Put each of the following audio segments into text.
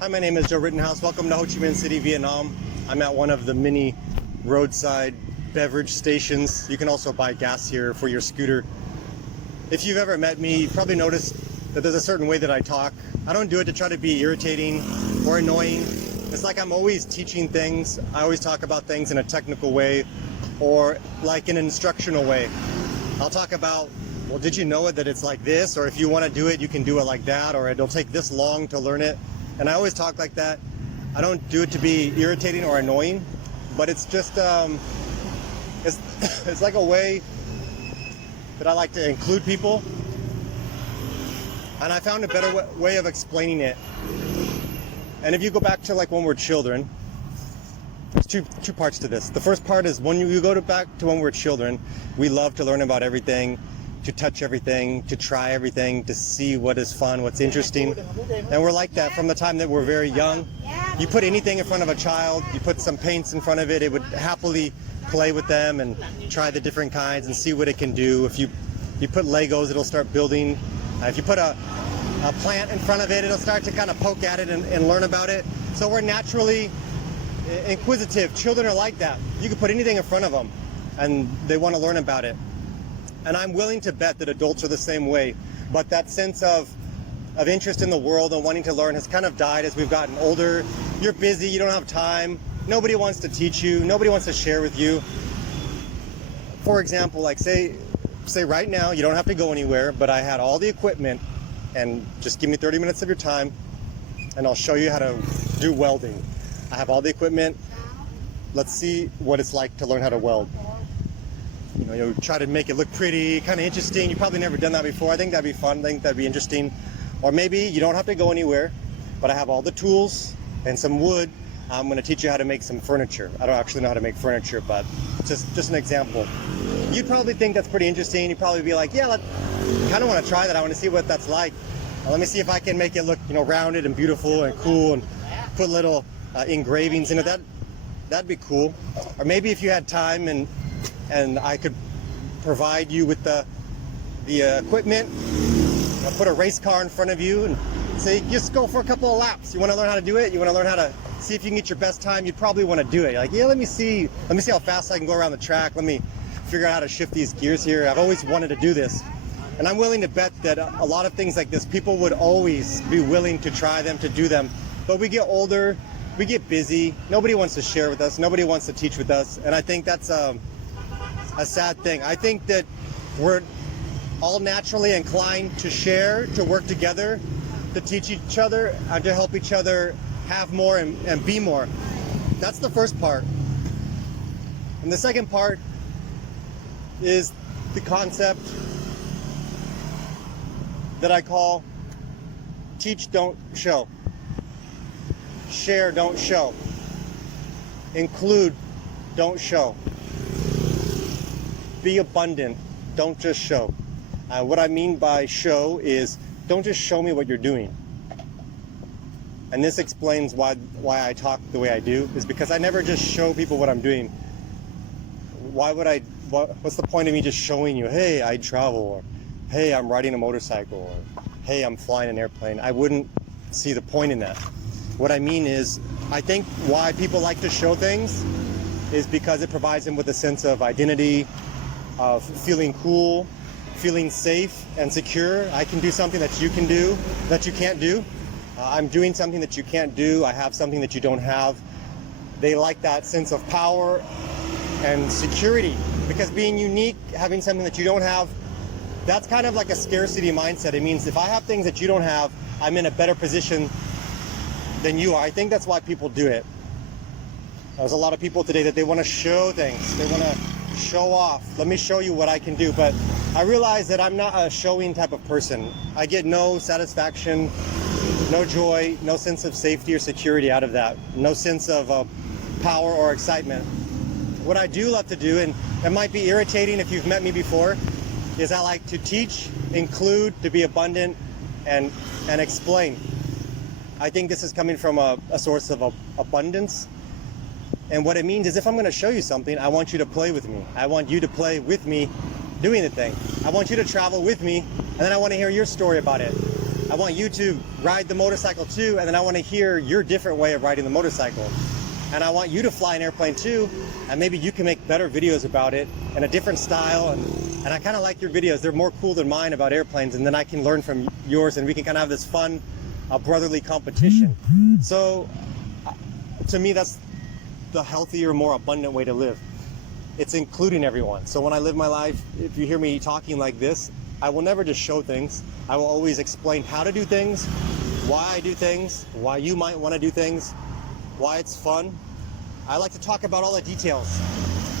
Hi, my name is Joe Rittenhouse. Welcome to Ho Chi Minh City, Vietnam. I'm at one of the many roadside beverage stations. You can also buy gas here for your scooter. If you've ever met me, you've probably noticed that there's a certain way that I talk. I don't do it to try to be irritating or annoying. It's like I'm always teaching things. I always talk about things in a technical way or like an instructional way. I'll talk about, well, did you know it that it's like this? Or if you want to do it, you can do it like that, or it'll take this long to learn it. And I always talk like that. I don't do it to be irritating or annoying, but it's just, it's like a way that I like to include people. And I found a better way of explaining it. And if you go back to like when we're children, there's two parts to this. The first part is when you go back to when we're children, we love to learn about everything, to touch everything, to try everything, to see what is fun, what's interesting. And we're like that from the time that we're very young. You put anything in front of a child, you put some paints in front of it, it would happily play with them and try the different kinds and see what it can do. If you put Legos, it'll start building. If you put a plant in front of it, it'll start to kind of poke at it and learn about it. So we're naturally inquisitive. Children are like that. You can put anything in front of them and they want to learn about it. And I'm willing to bet that adults are the same way. But that sense of interest in the world and wanting to learn has kind of died as we've gotten older. You're busy, you don't have time. Nobody wants to teach you. Nobody wants to share with you. For example, like say right now, you don't have to go anywhere, but I had all the equipment and just give me 30 minutes of your time and I'll show you how to do welding. I have all the equipment. Let's see what it's like to learn how to weld. You know, you try to make it look pretty, kind of interesting. You've probably never done that before. I think that'd be fun. I think that'd be interesting. Or maybe you don't have to go anywhere, but I have all the tools and some wood. I'm going to teach you how to make some furniture. I don't actually know how to make furniture, but just an example. You'd probably think that's pretty interesting. You'd probably be like, yeah, I kind of want to try that. I want to see what that's like. Let me see if I can make it look, rounded and beautiful and cool and put little engravings in it. That'd be cool. Or maybe if you had time and I could provide you with the equipment. I'll put a race car in front of you and say, just go for a couple of laps. You want to learn how to do it? You want to learn how to see if you can get your best time? You'd probably want to do it. You're like, yeah, let me see how fast I can go around the track. Let me figure out how to shift these gears here. I've always wanted to do this. And I'm willing to bet that a lot of things like this, people would always be willing to try them, to do them. But we get older, we get busy. Nobody wants to share with us. Nobody wants to teach with us. And I think that's a sad thing. I think that we're all naturally inclined to share, to work together, to teach each other, and to help each other have more and be more. That's the first part. And the second part is the concept that I call teach, don't show. Share, don't show. Include, don't show. Be abundant, don't just show. What I mean by show is don't just show me what you're doing. And this explains why I talk the way I do, is because I never just show people what I'm doing. What's the point of me just showing you, hey, I travel, or hey, I'm riding a motorcycle, or hey, I'm flying an airplane? I wouldn't see the point in that. What I mean is, I think why people like to show things is because it provides them with a sense of identity, of feeling cool, feeling safe and secure. I can do something that you can do, that you can't do. I'm doing something that you can't do. I have something that you don't have. They like that sense of power and security, because being unique, having something that you don't have, that's kind of like a scarcity mindset. It means if I have things that you don't have, I'm in a better position than you are. I think that's why people do it. There's a lot of people today that they want to show things. They want to show off. Let me show you what I can do. But I realize that I'm not a showing type of person. I get no satisfaction, no joy, no sense of safety or security out of that. No sense of power or excitement. What I do love to do, and it might be irritating if you've met me before, is I like to teach, include, to be abundant, and explain. I think this is coming from a source of abundance. And what it means is if I'm going to show you something, I want you to play with me. I want you to play with me doing the thing. I want you to travel with me, and then I want to hear your story about it. I want you to ride the motorcycle too, and then I want to hear your different way of riding the motorcycle. And I want you to fly an airplane too, and maybe you can make better videos about it in a different style. And I kind of like your videos. They're more cool than mine about airplanes, and then I can learn from yours, and we can kind of have this fun brotherly competition. So to me, that's the healthier, more abundant way to live. It's including everyone. So when I live my life, if you hear me talking like this, I will never just show things. I will always explain how to do things, why I do things, why you might want to do things, why it's fun. I like to talk about all the details.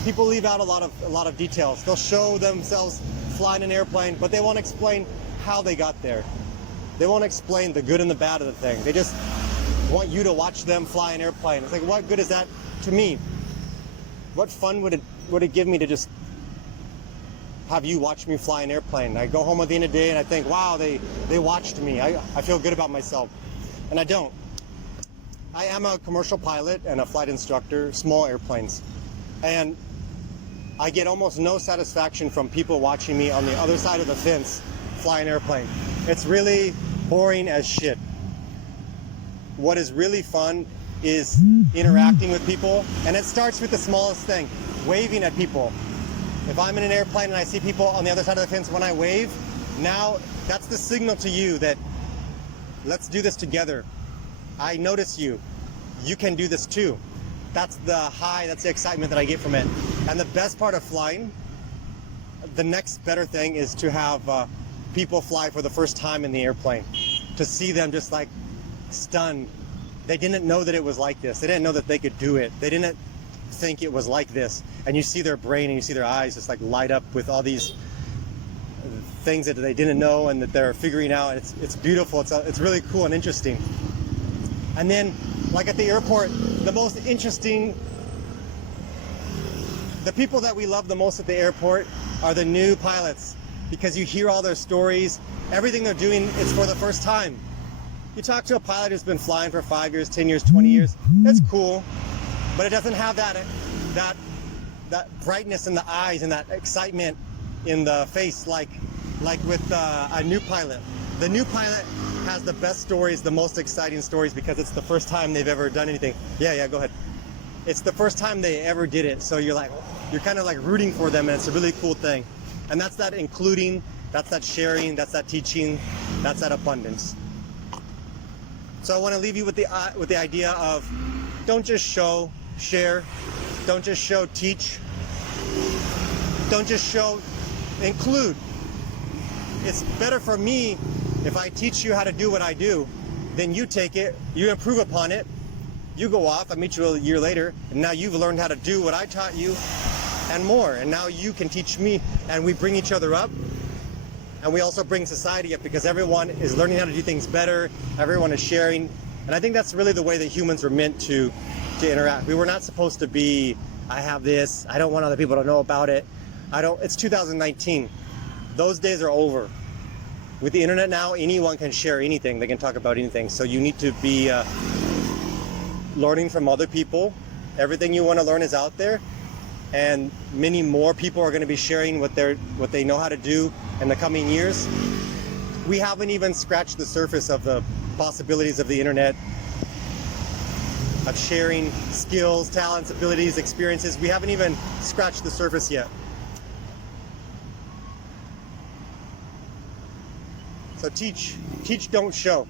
People leave out a lot of details. They'll show themselves flying an airplane, but they won't explain how they got there. They won't explain the good and the bad of the thing. They just want you to watch them fly an airplane. It's like, what good is that to me? What fun would it give me to just have you watch me fly an airplane? I go home at the end of the day and I think, wow, they watched me. I feel good about myself. And I don't. I am a commercial pilot and a flight instructor, small airplanes. And I get almost no satisfaction from people watching me on the other side of the fence fly an airplane. It's really boring as shit. What is really fun is interacting with people, and it starts with the smallest thing, waving at people. If I'm in an airplane and I see people on the other side of the fence, when I wave, now that's the signal to you that let's do this together. I notice you. You can do this too. That's the high, that's the excitement that I get from it. And the best part of flying, the next better thing is to have people fly for the first time in the airplane. To see them just like stunned. They didn't know that it was like this. They didn't know that they could do it. They didn't think it was like this. And you see their brain and you see their eyes just like light up with all these things that they didn't know and that they're figuring out. It's beautiful. It's really cool and interesting. And then, like at the airport, the most interesting, the people that we love the most at the airport are the new pilots, because you hear all their stories. Everything they're doing is for the first time. You talk to a pilot who's been flying for 5 years, 10 years, 20 years, it's cool, but it doesn't have that brightness in the eyes and that excitement in the face like with a new pilot. The new pilot has the best stories, the most exciting stories, because it's the first time they've ever done anything. Yeah, go ahead. It's the first time they ever did it, so you're kind of like rooting for them, and it's a really cool thing. And that's that including, that's that sharing, that's that teaching, that's that abundance. So I want to leave you with the idea of don't just show, share, don't just show, teach, don't just show, include. It's better for me if I teach you how to do what I do, then you take it, you improve upon it, you go off, I meet you a year later, and now you've learned how to do what I taught you and more, and now you can teach me, and we bring each other up, and we also bring society up, because everyone is learning how to do things better, everyone is sharing, and I think that's really the way that humans were meant to interact. We were not supposed to be, I have this, I don't want other people to know about it, it's 2019. Those days are over. With the internet now, anyone can share anything. They can talk about anything. So you need to be learning from other people. Everything you want to learn is out there, and many more people are going to be sharing what they know how to do in the coming years. We haven't even scratched the surface of the possibilities of the internet, of sharing skills, talents, abilities, experiences. We haven't even scratched the surface yet. So teach, don't show.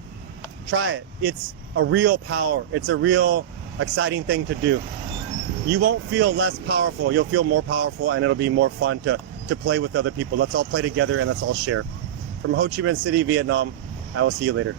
Try it. It's a real power. It's a real exciting thing to do. You won't feel less powerful. You'll feel more powerful, and it'll be more fun to play with other people. Let's all play together and let's all share. From Ho Chi Minh City, Vietnam, I will see you later.